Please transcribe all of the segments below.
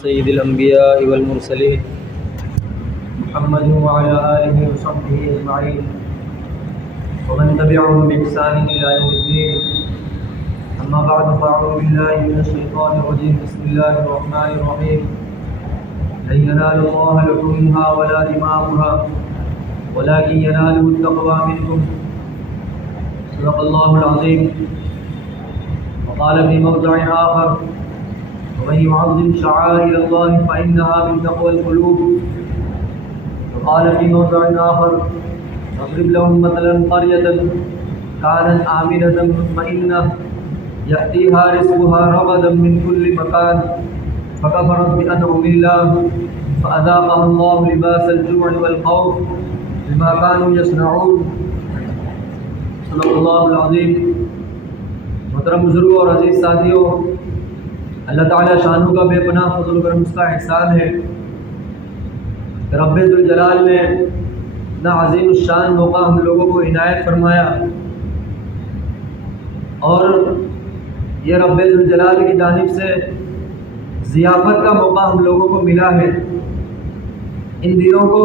سید الانبیاء والمرسلین محمد وعلى آلہ وصحبہ اجمعین ومن تبعهم بإحسان إلى يوم الدین اما بعد فاعوذ باللہ من الشیطان الرجیم بسم اللہ الرحمن الرحیم لن ينال اللہ لحومها ولا دماؤها ولكن يناله التقوى منكم صدق اللہ العظیم وقال في موضع آخر ومن يعظم شعائر الله فإنها من تقوى القلوب وقال في موضع آخر واضرب لهم مثلا قرية كانت آمنة مطمئنة يأتيها رزقها رغدا من كل مكان فكفرت بأنعم الله فأذاقها الله لباس الجوع والخوف بما كانوا يصنعون صدق اللہ العظیم۔ محترم بزرگوں اور عزیز ساتھیوں، اللہ تعالیٰ شانوں کا بے پناہ فضل و کرم اس کا احسان ہے کہ رب ذوالجلال نے اتنا عظیم الشان موقع ہم لوگوں کو عنایت فرمایا، اور یہ رب ذوالجلال کی جانب سے ضیافت کا موقع ہم لوگوں کو ملا ہے۔ ان دنوں کو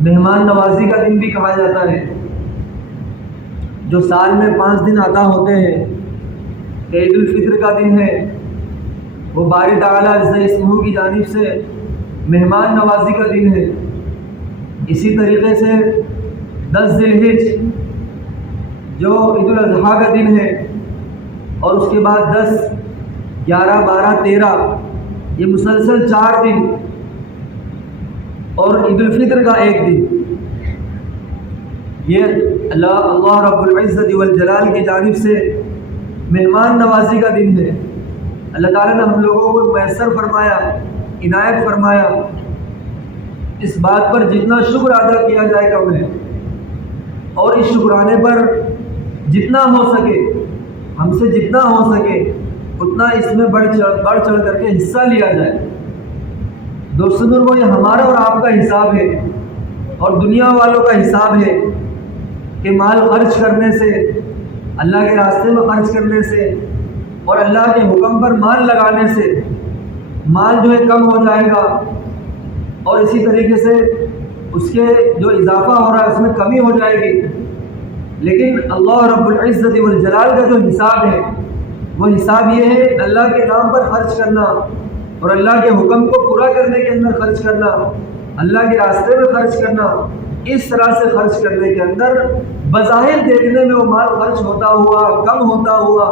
مہمان نوازی کا دن بھی کہا جاتا ہے، جو سال میں 5 دن عطا ہوتے ہیں۔ عید الفطر کا دن ہے، وہ باری تعالیٰ عز اسمہ کی جانب سے مہمان نوازی کا دن ہے۔ اسی طریقے سے 10 ذی الحج جو عید الاضحیٰ کا دن ہے، اور اس کے بعد 10، 11، 12، 13 یہ مسلسل 4 دن، اور عید الفطر کا 1 دن، یہ اللہ رب العزت والجلال کی جانب سے مہمان نوازی کا دن ہے۔ اللہ تعالیٰ نے ہم لوگوں کو میسر فرمایا، عنایت فرمایا۔ اس بات پر جتنا شکر ادا کیا جائے کم ہے، اور اس شکرانے پر جتنا ہو سکے، ہم سے جتنا ہو سکے اتنا اس میں بڑھ چڑھ کر کے حصہ لیا جائے۔ دوستو بزرگوں، یہ ہمارا اور آپ کا حساب ہے، اور دنیا والوں کا حساب ہے کہ مال خرچ کرنے سے، اللہ کے راستے میں خرچ کرنے سے، اور اللہ کے حکم پر مال لگانے سے مال جو ہے کم ہو جائے گا، اور اسی طریقے سے اس کے جو اضافہ ہو رہا ہے اس میں کمی ہو جائے گی۔ لیکن اللہ رب العزت والجلال کا جو حساب ہے، وہ حساب یہ ہے اللہ کے نام پر خرچ کرنا، اور اللہ کے حکم کو پورا کرنے کے اندر خرچ کرنا، اللہ کے راستے میں خرچ کرنا۔ اس طرح سے خرچ کرنے کے اندر بظاہر دیکھنے میں وہ مال خرچ ہوتا ہوا، کم ہوتا ہوا،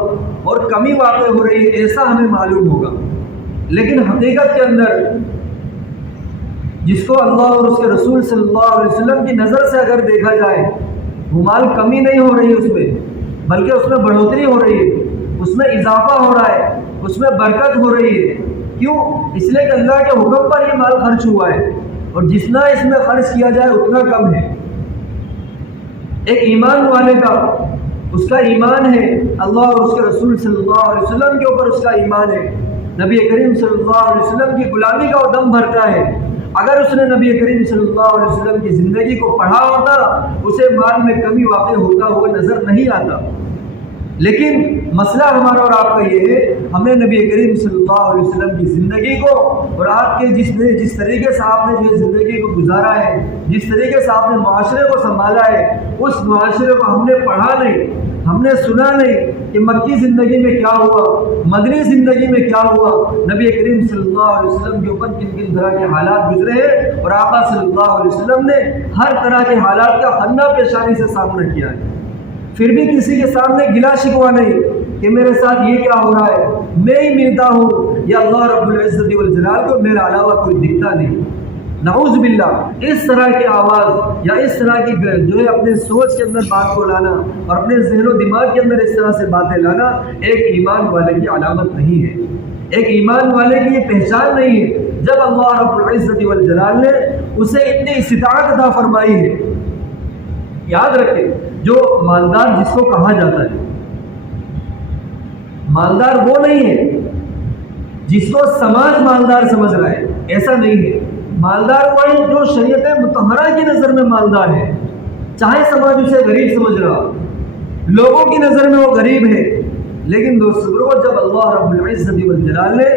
اور کمی واقع ہو رہی ہے، ایسا ہمیں معلوم ہوگا۔ لیکن حقیقت کے اندر جس کو اللہ اور اس کے رسول صلی اللہ علیہ وسلم کی نظر سے اگر دیکھا جائے، وہ مال کمی نہیں ہو رہی ہے اس میں، بلکہ اس میں بڑھوتری ہو رہی ہے، اس میں اضافہ ہو رہا ہے، اس میں برکت ہو رہی ہے۔ کیوں؟ اس لیے کہ اللہ کے حکم پر یہ مال خرچ ہوا ہے، اور جتنا اس میں خرچ کیا جائے اتنا کم ہے۔ ایک ایمان والے کا، اس کا ایمان ہے اللہ اور اس کے رسول صلی اللہ علیہ وسلم کے اوپر، اس کا ایمان ہے نبی کریم صلی اللہ علیہ وسلم کی غلامی کا وہ دم بھرتا ہے۔ اگر اس نے نبی کریم صلی اللہ علیہ وسلم کی زندگی کو پڑھا ہوتا، اسے مال میں کمی واقع ہوتا ہوا نظر نہیں آتا۔ لیکن مسئلہ ہمارا اور آپ کا یہ ہے، ہمیں نبی کریم صلی اللہ علیہ وسلم کی زندگی کو، اور آپ کے جس طریقے سے آپ نے جو زندگی کو گزارا ہے، جس طریقے سے آپ نے معاشرے کو سنبھالا ہے، اس معاشرے کو ہم نے پڑھا نہیں، ہم نے سنا نہیں کہ مکی زندگی میں کیا ہوا، مدنی زندگی میں کیا ہوا، نبی کریم صلی اللہ علیہ وسلم کے اوپر کن کن طرح کے حالات گزرے ہیں، اور آقا صلی اللہ علیہ وسلم نے ہر طرح کے حالات کا خندہ پیشانی سے سامنا کیا ہے۔ پھر بھی کسی کے سامنے گلا شکوا نہیں کہ میرے ساتھ یہ کیا ہو رہا ہے، میں ہی ملتا ہوں، یا اللہ رب العزت والجلال کو میرے علاوہ کوئی دکھتا نہیں۔ نعوذ باللہ، اس طرح کی آواز یا اس طرح کی جو ہے اپنے سوچ کے اندر بات کو لانا، اور اپنے ذہن و دماغ کے اندر اس طرح سے باتیں لانا ایک ایمان والے کی علامت نہیں ہے، ایک ایمان والے کی یہ پہچان نہیں ہے۔ جب اللہ رب العزت والجلال نے اسے اتنی استطاعت عطا فرمائی ہے، یاد رکھیں، جو مالدار جس کو کہا جاتا ہے، مالدار وہ نہیں ہے جس کو سماج مالدار سمجھ رہا ہے، ایسا نہیں ہے۔ مالدار وہ ہے جو شریعت مطہرہ کی نظر میں مالدار ہے، چاہے سماج اسے غریب سمجھ رہا، لوگوں کی نظر میں وہ غریب ہے، لیکن دوستو جب اللہ رب العزت والجلال نے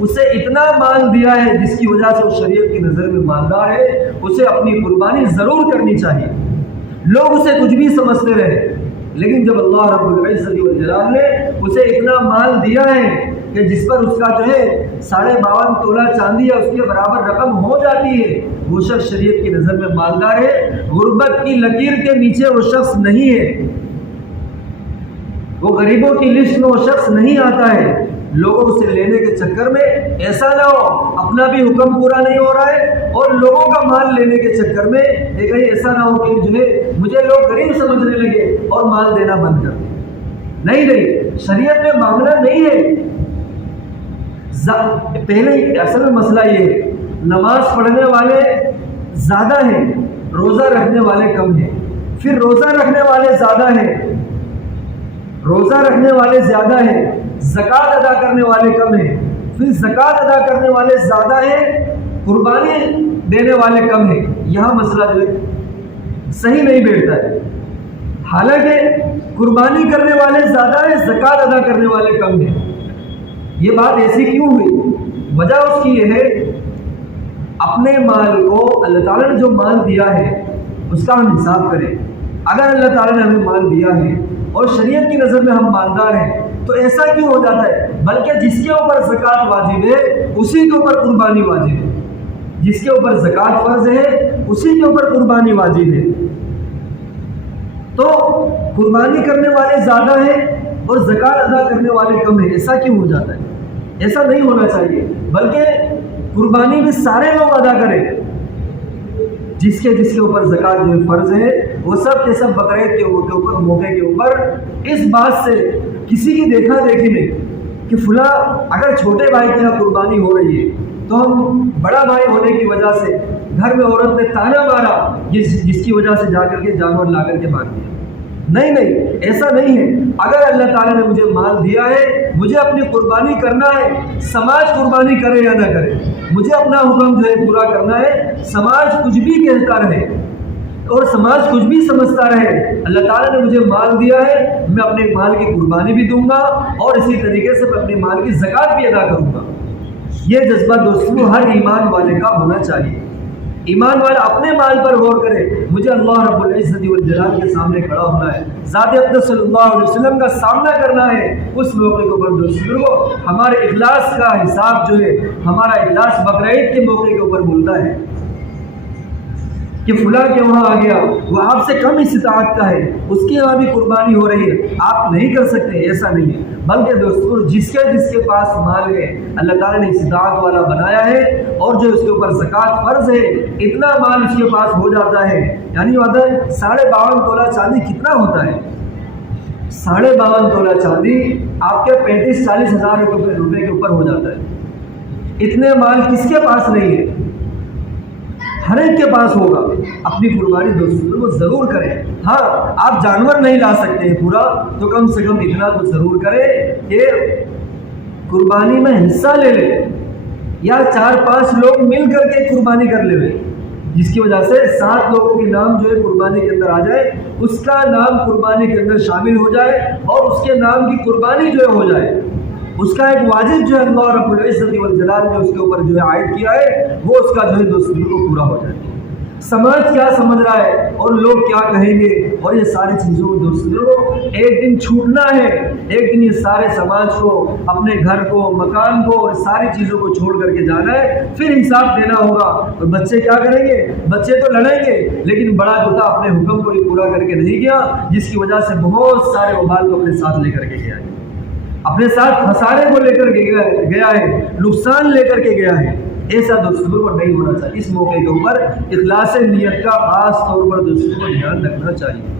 اسے اتنا مال دیا ہے جس کی وجہ سے وہ شریعت کی نظر میں مالدار ہے، اسے اپنی قربانی ضرور کرنی چاہیے۔ لوگ اسے کچھ بھی سمجھتے رہے، لیکن جب اللہ رب العزت والجلال نے اسے اتنا مال دیا ہے کہ جس پر اس کا جو ہے 52.5 تولہ چاندی یا اس کے برابر رقم ہو جاتی ہے، وہ شخص شریعت کی نظر میں مالدار ہے، غربت کی لکیر کے نیچے وہ شخص نہیں ہے، وہ غریبوں کی لسٹ میں وہ شخص نہیں آتا ہے۔ لوگوں سے لینے کے چکر میں ایسا نہ ہو اپنا بھی حکم پورا نہیں ہو رہا ہے اور لوگوں کا مال لینے کے چکر میں کہیں ایسا نہ ہو کہ مجھے لوگ غریب سمجھنے لگے اور مال دینا بند کر دیں۔ نہیں، شریعت میں معاملہ نہیں ہے۔ پہلے اصل میں مسئلہ یہ ہے، نماز پڑھنے والے زیادہ ہیں، روزہ رکھنے والے کم ہیں، پھر روزہ رکھنے والے زیادہ ہیں، روزہ رکھنے والے زیادہ ہیں، زکوٰۃ ادا کرنے والے کم ہیں، پھر زکوٰۃ ادا کرنے والے زیادہ ہیں، قربانی دینے والے کم ہیں۔ یہاں مسئلہ جو ہے صحیح نہیں بیٹھتا ہے۔ حالانکہ قربانی کرنے والے زیادہ ہیں، زکوٰۃ ادا کرنے والے کم ہیں۔ یہ بات ایسی کیوں ہوئی؟ وجہ اس کی یہ ہے، اپنے مال کو اللہ تعالیٰ نے جو مال دیا ہے اس کا ہم حساب کریں۔ اگر اللہ تعالیٰ نے ہمیں مال دیا ہے اور شریعت کی نظر میں ہم مالدار ہیں تو ایسا کیوں ہو جاتا ہے؟ بلکہ جس کے اوپر زکوٰۃ واجب ہے اسی کے اوپر قربانی واجب ہے، جس کے اوپر زکوٰۃ فرض ہے اسی کے اوپر قربانی واجب ہے۔ تو قربانی کرنے والے زیادہ ہیں اور زکوٰۃ ادا کرنے والے کم ہیں، ایسا کیوں ہو جاتا ہے؟ ایسا نہیں ہونا چاہیے، بلکہ قربانی بھی سارے لوگ ادا کریں۔ جس کے اوپر زکوٰۃ جو فرض ہے وہ سب کے سب بقرعید کے اوپر موقع کے اوپر اس بات سے کسی کی دیکھا دیکھی نہیں کہ فلاں اگر چھوٹے بھائی کے یہاں قربانی ہو رہی ہے تو ہم بڑا بھائی ہونے کی وجہ سے گھر میں عورت نے تانا مارا جس کی وجہ سے جا کر کے جانور لا کر کے مار دیا۔ نہیں، ایسا نہیں ہے۔ اگر اللہ تعالیٰ نے مجھے مال دیا ہے، مجھے اپنی قربانی کرنا ہے، سماج قربانی کرے یا نہ کرے، مجھے اپنا حکم جو ہے پورا کرنا ہے۔ سماج کچھ بھی کہتا رہے اور سماج کچھ بھی سمجھتا رہے، اللہ تعالیٰ نے مجھے مال دیا ہے، میں اپنے مال کی قربانی بھی دوں گا اور اسی طریقے سے میں اپنے مال کی زکوٰۃ بھی ادا کروں گا۔ یہ جذبہ دوستوں ہر ایمان والے کا ہونا چاہیے۔ ایمان والا اپنے مال پر غور کرے، مجھے اللہ رب العزت والجلال کے سامنے کھڑا ہونا ہے، ذات اقدس صلی اللہ علیہ وسلم کا سامنا کرنا ہے۔ اس موقع کے اوپر دوستوں ہمارے اخلاص کا حساب جو ہے، ہمارا اخلاص بقرعید کے موقع کے اوپر بولتا ہے کہ فلاں کے وہاں آ گیا، وہ آپ سے کم استطاعت کا ہے، اس کے یہاں بھی قربانی ہو رہی ہے، آپ نہیں کر سکتے، ایسا نہیں ہے۔ بلکہ دوستوں جس کے پاس مال ہے اللہ تعالیٰ نے استطاعت والا بنایا ہے اور جو اس کے اوپر زکوٰۃ فرض ہے، اتنا مال اس کے پاس ہو جاتا ہے، یعنی 52.5 تولہ چاندی کتنا ہوتا ہے؟ 52.5 تولہ چاندی آپ کے 35-40 ہزار روپے کے اوپر ہو جاتا ہے۔ اتنے مال کس کے پاس نہیں ہے؟ ہر ایک کے پاس ہوگا۔ اپنی قربانی دوستوں وہ ضرور کریں۔ ہاں، آپ جانور نہیں لا سکتے ہیں پورا، تو کم سے کم اتنا تو ضرور کریں کہ قربانی میں حصہ لے لیں، یا 4-5 لوگ مل کر کے قربانی کر لیں، جس کی وجہ سے 7 لوگوں کے نام جو ہے قربانی کے اندر آ جائے، اس کا نام قربانی کے اندر شامل ہو جائے اور اس کے نام کی قربانی جو ہے ہو جائے۔ اس کا ایک واجب جو ہے اللہ رب العزت والجلال نے اس کے اوپر جو ہے عائد کیا ہے، وہ اس کا جو ہے دوستوں کو پورا ہو جائے۔ سماج کیا سمجھ رہا ہے اور لوگ کیا کہیں گے اور یہ ساری چیزوں کو دوستوں ایک دن چھوٹنا ہے۔ ایک دن یہ سارے سماج کو، اپنے گھر کو، مکان کو اور ساری چیزوں کو چھوڑ کر کے جانا ہے، پھر حساب دینا ہوگا۔ اور بچے کیا کریں گے؟ بچے تو لڑیں گے، لیکن بڑا جو تھا اپنے حکم کو ہی پورا کر کے نہیں گیا، جس کی وجہ سے بہت سارے وبال کو اپنے ساتھ لے کر کے گیا ہے، اپنے ساتھ خسارے کو لے کر کے گیا ہے، نقصان لے کر کے گیا ہے۔ ایسا دوستوں کو نہیں ہونا چاہیے۔ اس موقع کے اوپر اخلاص نیت کا خاص طور پر دوستوں کو دھیان رکھنا چاہیے۔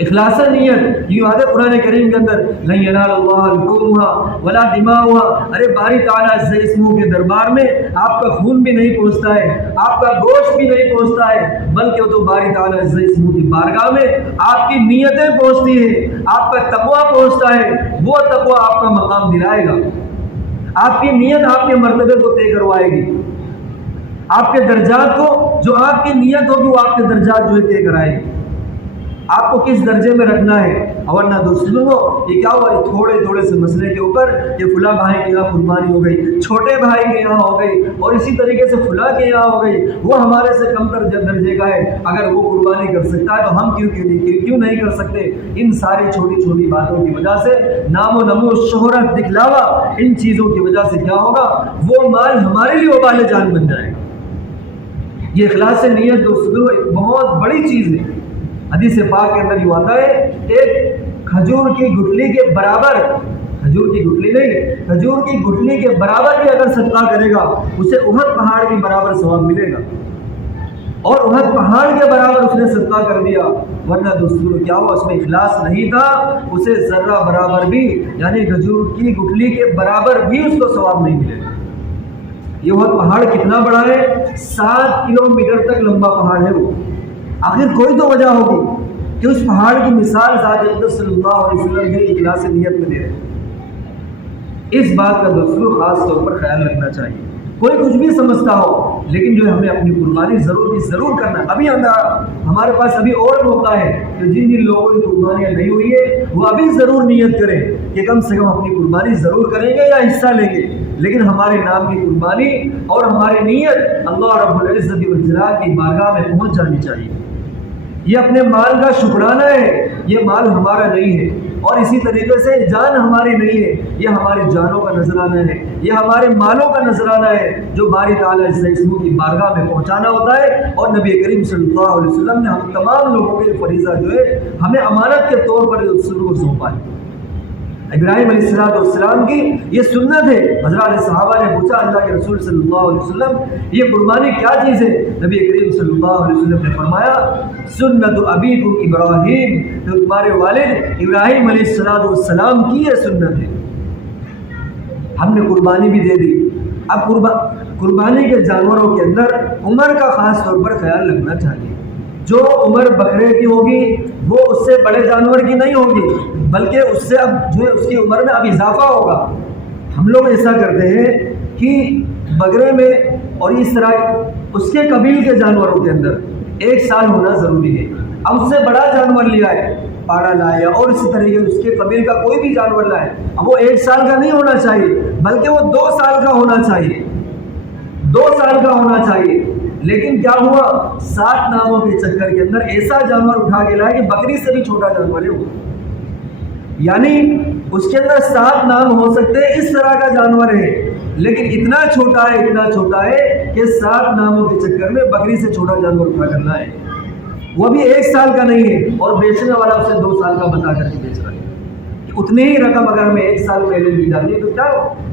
اخلاص نیت، یہ آیت قرآن کریم کے اندر لن ینال اللہ لحومها ولا دماؤها، ارے باری تعالیٰ عز اسمہ کے دربار میں آپ کا خون بھی نہیں پہنچتا ہے، آپ کا گوشت بھی نہیں پہنچتا ہے، بلکہ وہ تو باری تعالیٰ عز اسمہ کی بارگاہ میں آپ کی نیتیں پہنچتی ہیں، آپ کا تقویٰ پہنچتا ہے، وہ تقویٰ آپ کا مقام دلائے گا۔ آپ کی نیت آپ کے مرتبے کو طے کروائے گی، آپ کے درجات کو، جو آپ کی نیت ہوگی وہ آپ کے درجات جو ہے طے کرائے گی۔ آپ کو کس درجے میں رکھنا ہے. ورنہ دوستوں یہ کیا ہوا, تھوڑے تھوڑے سے مسئلے کے اوپر کہ فلاں بھائی کے یہاں قربانی ہو گئی, چھوٹے بھائی کے یہاں ہو گئی, اور اسی طریقے سے فلاں کے یہاں ہو گئی, وہ ہمارے سے کم تر درجے کا ہے, اگر وہ قربانی کر سکتا ہے تو ہم کیوں نہیں کر سکتے. ان ساری چھوٹی چھوٹی باتوں کی وجہ سے نام و نمو, شہرت, دکھلاوا, ان چیزوں کی وجہ سے کیا ہوگا, وہ مال ہمارے لیے وبال جان بن جائے گا. یہ اخلاص نیت دوستوں ایک بہت بڑی چیز ہے. حدیث پاک کے اندر یہ آتا ہے, ایک کھجور کی گٹھلی کے برابر, کھجور کی گٹھلی نہیں, کھجور کی گٹھلی کے برابر بھی اگر صدقہ کرے گا اسے احد پہاڑ کے برابر ثواب ملے گا. اور احد پہاڑ کے برابر اس نے صدقہ کر دیا. ورنہ دوستوں کیا ہوا, اس میں اخلاص نہیں تھا, اسے ذرہ برابر بھی, یعنی کھجور کی گٹھلی کے برابر بھی اس کو ثواب نہیں ملے گا. یہ احد پہاڑ کتنا بڑا ہے, 7 کلومیٹر تک لمبا پہاڑ ہے وہ. آخر کوئی تو وجہ ہوگی کہ اس پہاڑ کی مثال ذات اقدس صلی اللہ علیہ وسلم کے اخلاص نیت میں دے رہے ہیں. اس بات کا دوستوں خاص طور پر خیال رکھنا چاہیے. کوئی کچھ بھی سمجھتا ہو, لیکن جو ہے ہمیں اپنی قربانی ضرور کرنا. ابھی ہمارے پاس ابھی اور موقع ہے کہ جن لوگوں کی قربانیاں نہیں ہوئی ہے وہ ابھی ضرور نیت کریں کہ کم سے کم اپنی قربانی ضرور کریں گے یا حصہ لیں گے. لیکن ہمارے نام کی قربانی اور ہماری نیت اللہ رب العزت والجلال کی بارگاہ میں پہنچ جانی چاہیے. یہ اپنے مال کا شکرانہ ہے, یہ مال ہمارا نہیں ہے. اور اسی طریقے سے جان ہماری نہیں ہے, یہ ہماری جانوں کا نذرانہ ہے, یہ ہمارے مالوں کا نذرانہ ہے جو باری تعالیٰ اسموں کی بارگاہ میں پہنچانا ہوتا ہے. اور نبی کریم صلی اللہ علیہ وسلم نے ہم تمام لوگوں کے فریضہ جو ہے ہمیں امانت کے طور پر اس کو سونپا ہے. ابراہیم علیہ السلام کی یہ سنت ہے. حضرات صحابہ نے پوچھا اللہ کے رسول صلی اللہ علیہ وسلم یہ قربانی کیا چیز ہے؟ نبی کریم صلی اللہ علیہ وسلم نے فرمایا سنت ابیکم ابراہیم, تو تمہارے والد ابراہیم علیہ السلام کی یہ سنت ہے. ہم نے قربانی بھی دے دی. اب قربانی کے جانوروں کے اندر عمر کا خاص طور پر خیال رکھنا چاہیے. جو عمر بکرے کی ہوگی وہ اس سے بڑے جانور کی نہیں ہوگی, بلکہ اس سے اب جو ہے اس کی عمر میں اب اضافہ ہوگا. ہم لوگ ایسا کرتے ہیں کہ بکرے میں اور اس طرح اس کے قبیل کے جانوروں کے اندر 1 سال ہونا ضروری ہے. اب اس سے بڑا جانور لیا ہے, پاڑا لایا اور اسی طریقے اس کے قبیل کا کوئی بھی جانور لائے, اب وہ 1 سال کا نہیں ہونا چاہیے بلکہ وہ 2 سال کا ہونا چاہیے, 2 سال کا ہونا چاہیے. لیکن کیا ہوا, 7 ناموں کے چکر کے اندر ایسا جانور اٹھا کے لائے کہ بکری سے بھی چھوٹا جانور ہے وہ, یعنی اس کے اندر 7 نام ہو سکتے ہیں, اس طرح کا جانور ہے, لیکن اتنا چھوٹا ہے کہ 7 ناموں کے چکر میں بکری سے چھوٹا جانور اٹھا کر لائے. وہ بھی 1 سال کا نہیں ہے اور بیچنے والا اسے 2 سال کا بتا کر کے بیچ رہا ہے. اتنی ہی رقم اگر ہمیں 1 سال پہلے دی جاتی ہے تو کیا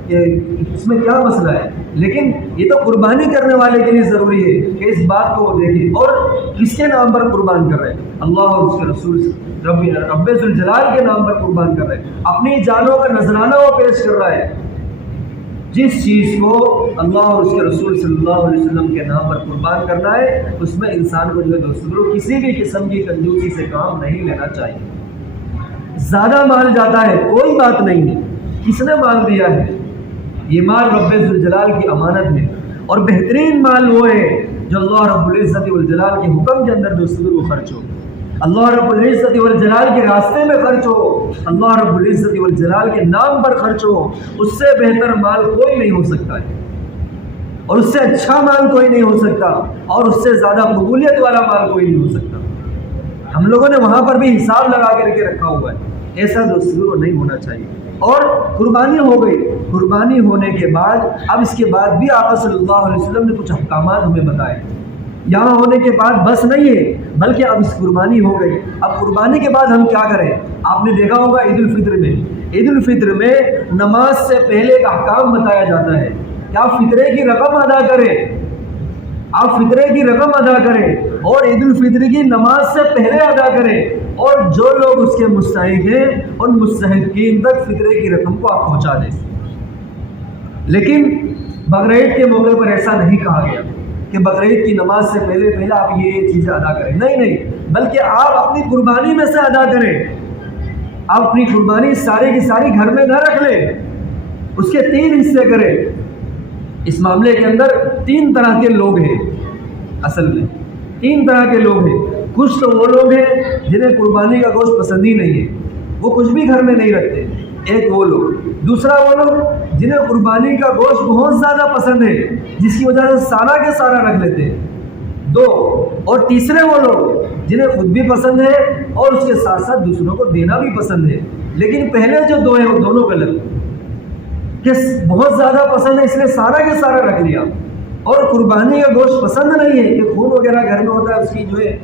اس میں کیا مسئلہ ہے؟ لیکن یہ تو قربانی کرنے والے کے لیے ضروری ہے کہ اس بات کو وہ دیکھے. اور کس کے نام پر قربان کر رہے ہیں؟ اللہ اور اس کے رسول رب ذوالجلال کے نام پر قربان کر رہے ہیں. اپنی جانوں کا نذرانہ وہ پیش کر رہا ہے. جس چیز کو اللہ اور اس کے رسول صلی اللہ علیہ وسلم کے نام پر قربان کرنا ہے اس میں انسان کو جو ہے دوستوں کسی بھی قسم کی کنجوسی سے کام نہیں لینا چاہیے. زیادہ مال جاتا ہے کوئی بات نہیں ہے, کس نے مال دیا ہے؟ یہ مال رب ذوالجلال کی امانت ہے. اور بہترین مال وہ ہے جو اللہ رب العزت والجلال کے حکم کے اندر دوستوں کو خرچ ہو, اللہ رب العزت والجلال کے راستے میں خرچ ہو, اللہ رب العزت والجلال کے نام پر خرچ ہو. اس سے بہتر مال کوئی نہیں ہو سکتا ہے, اور اس سے اچھا مال کوئی نہیں ہو سکتا, اور اس سے زیادہ قبولیت والا مال کوئی نہیں ہو سکتا. ہم لوگوں نے وہاں پر بھی حساب لگا کر کے رکھا ہوا ہے, ایسا دوستوں نہیں ہونا چاہیے. اور قربانی ہو گئی, قربانی ہونے کے بعد اب اس کے بعد بھی آقا صلی اللہ علیہ وسلم نے کچھ احکامات ہمیں بتائے. یہاں ہونے کے بعد بس نہیں ہے بلکہ اب اس قربانی ہو گئی. اب قربانی کے بعد ہم کیا کریں؟ آپ نے دیکھا ہوگا عید الفطر میں نماز سے پہلے ایک احکام بتایا جاتا ہے کہ آپ فطرے کی رقم ادا کریں, آپ فطرے کی رقم ادا کریں اور عید الفطر کی نماز سے پہلے ادا کریں, اور جو لوگ اس کے مستحق ہیں ان مستحقین تک فطرے کی رقم کو آپ پہنچا دیں. لیکن بقرعید کے موقع پر ایسا نہیں کہا گیا کہ بقرعید کی نماز سے پہلے آپ یہ چیزیں ادا کریں, نہیں, بلکہ آپ اپنی قربانی میں سے ادا کریں. آپ اپنی قربانی ساری کی ساری گھر میں نہ رکھ لیں, اس کے 3 حصے کریں. اس معاملے کے اندر 3 طرح کے لوگ ہیں, اصل میں 3 طرح کے لوگ ہیں. کچھ تو وہ لوگ ہیں جنہیں قربانی کا گوشت پسند ہی نہیں ہے، وہ کچھ بھی گھر میں نہیں رکھتے، ایک وہ لوگ۔ دوسرا وہ لوگ جنہیں قربانی کا گوشت بہت زیادہ پسند ہے، جس کی وجہ سے سارا کے سارا رکھ لیتے ہیں، دو۔ اور تیسرے وہ لوگ جنہیں خود بھی پسند ہے اور اس کے ساتھ ساتھ دوسروں کو دینا بھی پسند ہے۔ لیکن پہلے جو دو ہیں وہ دونوں غلط، کہ بہت زیادہ پسند ہے اس لیے سارا کے سارا رکھ لیا، اور قربانی کا گوشت پسند نہیں ہے کہ خون وغیرہ گھر میں ہوتا ہے، اس کی جو ہے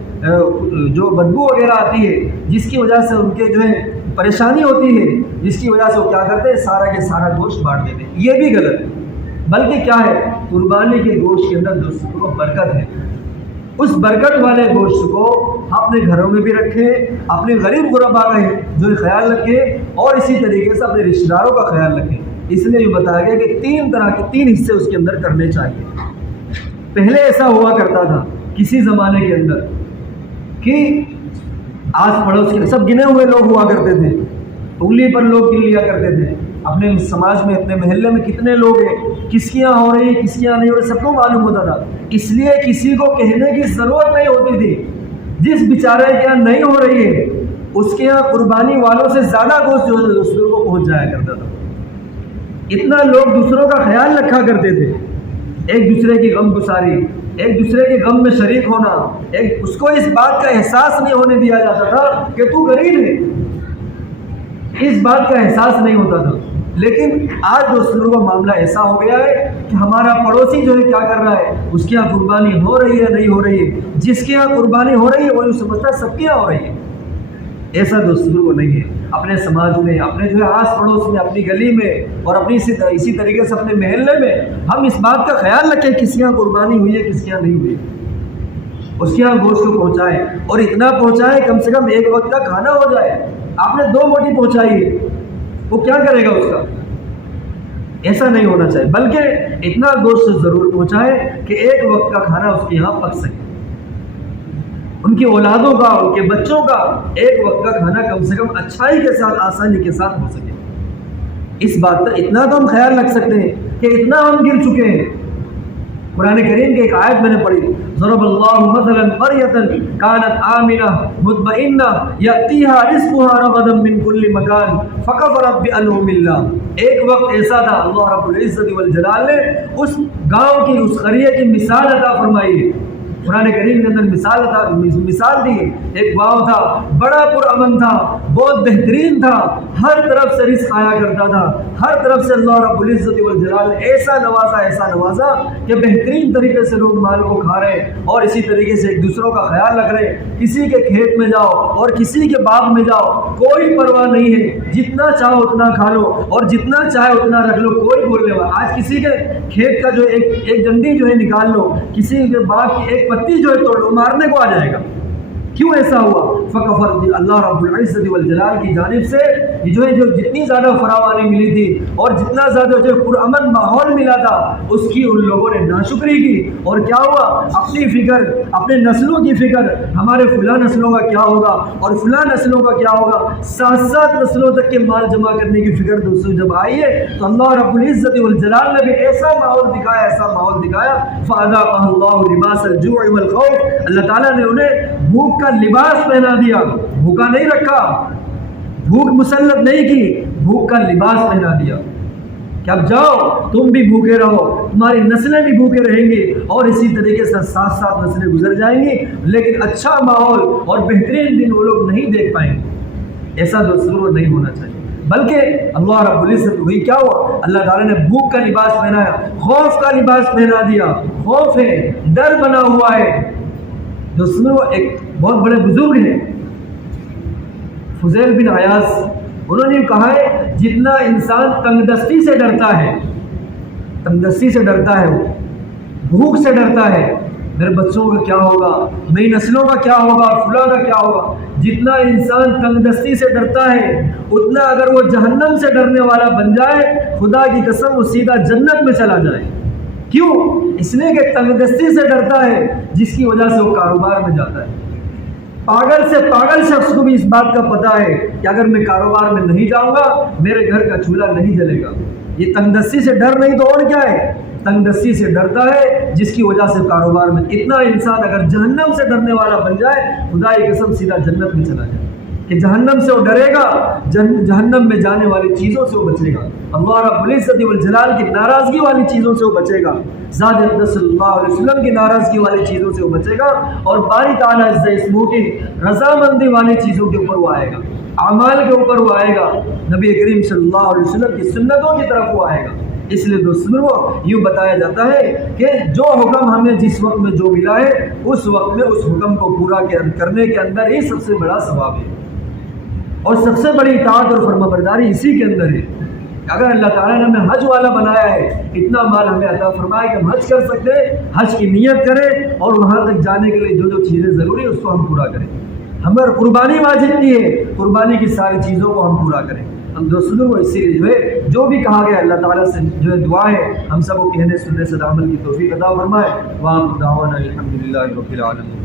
جو بدبو وغیرہ آتی ہے، جس کی وجہ سے ان کے جو ہے پریشانی ہوتی ہے، جس کی وجہ سے وہ کیا کرتے ہیں، سارا کے سارا گوشت بانٹ دیتے ہیں۔ یہ بھی غلط ہے، بلکہ کیا ہے، قربانی کے گوشت کے اندر دوستوں کو برکت ہے، اس برکت والے گوشت کو اپنے گھروں میں بھی رکھیں، اپنے غریب غربا کا جو خیال رکھیں، اور اسی طریقے سے اپنے رشتہ داروں کا خیال رکھیں۔ اس لیے بھی بتایا گیا کہ 3 طرح کے 3 حصے اس کے اندر کرنے چاہیے۔ پہلے ایسا ہوا کرتا تھا کسی زمانے کے اندر کہ آس پڑوس کے سب گنے ہوئے لوگ ہوا کرتے تھے، انگلی پر لوگ گن لیا کرتے تھے، اپنے سماج میں اپنے محلے میں کتنے لوگ ہیں، کس کی یہاں ہو رہی ہے، کس کی یہاں نہیں ہو رہی، سب کو معلوم ہوتا تھا، اس لیے کسی کو کہنے کی ضرورت نہیں ہوتی تھی۔ جس بیچارے کے یہاں نہیں ہو رہی ہے اس کے یہاں قربانی والوں سے زیادہ گوشت جو ہے دوسروں کو پہنچ جایا کرتا تھا۔ اتنا لوگ دوسروں کا خیال رکھا کرتے تھے، ایک دوسرے کی غم گساری، ایک دوسرے کے غم میں شریک ہونا، اس کو اس بات کا احساس نہیں ہونے دیا جاتا تھا کہ تو غریب ہے، اس بات کا احساس نہیں ہوتا تھا۔ لیکن آج دوستوں کا معاملہ ایسا ہو گیا ہے کہ ہمارا پڑوسی جو ہے کیا کر رہا ہے، اس کے یہاں قربانی ہو رہی ہے نہیں ہو رہی ہے، جس کے یہاں قربانی ہو رہی ہے وہ سمجھتا ہے سب کے یہاں ہو رہی ہے۔ ایسا دوستوں کو نہیں ہے۔ اپنے سماج میں، اپنے جو ہے آس پڑوس میں، اپنی گلی میں، اور اپنی اسی طریقے سے اپنے محلے میں ہم اس بات کا خیال رکھیں کس کے یہاں قربانی ہوئی ہے، کس کے یہاں نہیں ہوئی، اس کے یہاں گوشت کو پہنچائیں، اور اتنا پہنچائیں کم سے کم ایک وقت کا کھانا ہو جائے۔ آپ نے 2 موٹی پہنچائی ہے، وہ کیا کرے گا اس کا؟ ایسا نہیں ہونا چاہیے، بلکہ اتنا گوشت ضرور پہنچائے کہ ایک وقت کا کھانا اس کے یہاں پک سکے، ان کی اولادوں کا، ان کے بچوں کا ایک وقت کا کھانا کم سے کم اچھائی کے ساتھ، آسانی کے ساتھ ہو سکے۔ اس بات کا اتنا تو ہم خیال رکھ سکتے ہیں کہ اتنا ہم گر چکے ہیں۔ قرآن کریم کی ایک آیت میں نے پڑھی، ضرب اللہ مثلا قریۃ کانت آمنہ مطمئنہ یأتیہا رزقہا رغدا من کل مکان فکفرت بانعم اللہ۔ ایک وقت ایسا تھا، اللہ رب العزت والجلال نے اس گاؤں کی، اس قریے کی مثال عطا فرمائی ہے۔ قرآن کریم کے اندر مثال دی، ایک گاؤں تھا، بڑا پرامن تھا، بہت بہترین تھا، ہر طرف سے رزق آیا کرتا تھا، ہر طرف سے اللہ رب العزت والجلال نے ایسا نوازا کہ بہترین طریقے سے لوگ مال کو کھا رہے اور اسی طریقے سے ایک دوسروں کا خیال رکھ رہے۔ کسی کے کھیت میں جاؤ اور کسی کے باغ میں جاؤ، کوئی پرواہ نہیں ہے، جتنا چاہو اتنا کھا لو اور جتنا چاہے اتنا رکھ لو، کوئی بولنے والا۔ آج کسی کے کھیت کا جو ایک ڈنڈی جو ہے نکال لو، کسی کے باغ کی ایک پتی جو ہے توڑ لو، مارنے کو آ جائے گا۔ کیوں ایسا ہوا؟ فکفر اللہ رب العزت والجلال کی جانب سے یہ جو ہے جتنی زیادہ فراوانی ملی تھی اور جتنا زیادہ جو پرامن ماحول ملا تھا، اس کی ان لوگوں نے ناشکری کی، اور کیا ہوا؟ اپنی فکر، اپنے نسلوں کی فکر، ہمارے فلاں نسلوں کا کیا ہوگا اور فلاں نسلوں کا کیا ہوگا، 7 نسلوں تک کے مال جمع کرنے کی فکر دوستوں جب آئی ہے تو اللہ رب العزت والجلال نے بھی ایسا ماحول دکھایا فَأَذَاقَهَا اللَّهُ لِبَاسَ الْجُوعِ وَالْخَوْفِ، اللہ تعالیٰ نے انہیں بھوک کا لباس پہنا دیا، بھوکا نہیں رکھا، بھوک مسلط نہیں کی، بھوک کا لباس پہنا دیا کہ اب جاؤ تم بھی بھوکے رہو، تمہاری نسلیں بھی بھوکے رہیں گی، اور اسی طریقے سے 7 نسلیں گزر جائیں گی، لیکن اچھا ماحول اور بہترین دن وہ لوگ نہیں دیکھ پائیں گے۔ ایسا دوستوں نہیں ہونا چاہیے، بلکہ اللہ رب العزت ہوئی کیا ہوا؟ اللہ تعالیٰ نے بھوک کا لباس پہنایا، خوف کا لباس پہنا دیا، خوف ہے، ڈر بنا ہوا ہے۔ دوستوں ایک بہت بڑے بزرگ ہیں فضیل بن عیاض، انہوں نے کہا ہے جتنا انسان تنگ دستی سے ڈرتا ہے، وہ بھوک سے ڈرتا ہے، میرے بچوں کا کیا ہوگا، میری نسلوں کا کیا ہوگا، فلاں کا کیا ہوگا، جتنا انسان تنگ دستی سے ڈرتا ہے اتنا اگر وہ جہنم سے ڈرنے والا بن جائے، خدا کی قسم وہ سیدھا جنت میں چلا جائے۔ کیوں؟ اس لیے کہ تنگ دستی سے ڈرتا ہے، جس کی وجہ سے وہ کاروبار میں جاتا ہے۔ پاگل سے پاگل شخص کو بھی اس بات کا پتہ ہے کہ اگر میں کاروبار میں نہیں جاؤں گا میرے گھر کا چولہا نہیں جلے گا۔ یہ تنگ دستی سے ڈر نہیں تو اور کیا ہے؟ تنگ دستی سے ڈرتا ہے، جس کی وجہ سے کاروبار میں اتنا انسان اگر جہنم سے ڈرنے والا بن جائے، خدا کی قسم سیدھا جنت میں چلا جائے، کہ جہنم سے وہ ڈرے گا، جہنم میں جانے والی چیزوں سے وہ بچے گا، اللہ رب العزت والجلال کی ناراضگی والی چیزوں سے وہ بچے گا، ذات اقدس صلی اللہ علیہ وسلم کی ناراضگی والی چیزوں سے وہ بچے گا، اور باری تعالیٰ عز اسمہ کی رضامندی والی چیزوں کے اوپر وہ آئے گا، اعمال کے اوپر وہ آئے گا، نبی کریم صلی اللہ علیہ وسلم کی سنتوں کی طرف وہ آئے گا۔ اس لیے دوستوں یوں بتایا جاتا ہے کہ جو حکم ہمیں جس وقت میں جو ملا ہے، اس وقت میں اس حکم کو پورا کرنے کے اندر ہی سب سے بڑا ثواب ہے، اور سب سے بڑی اطاعت اور فرما برداری اسی کے اندر ہے۔ اگر اللہ تعالیٰ نے ہمیں حج والا بنایا ہے، اتنا مال ہمیں عطا فرمایا کہ ہم حج کر سکتے ہیں، حج کی نیت کریں اور وہاں تک جانے کے لیے جو جو چیزیں ضروری ہیں اس کو ہم پورا کریں۔ ہمیں قربانی واجب کی ہے، قربانی کی ساری چیزوں کو ہم پورا کریں۔ ہم دوستوں کو اسی لیے جو بھی کہا گیا اللہ تعالیٰ سے جو ہے دعا ہے، ہم سب کو کہنے سننے سے عمل کی توفیق عطا فرمائے۔ وآخر دعوانا الحمدللہ رب العالمین۔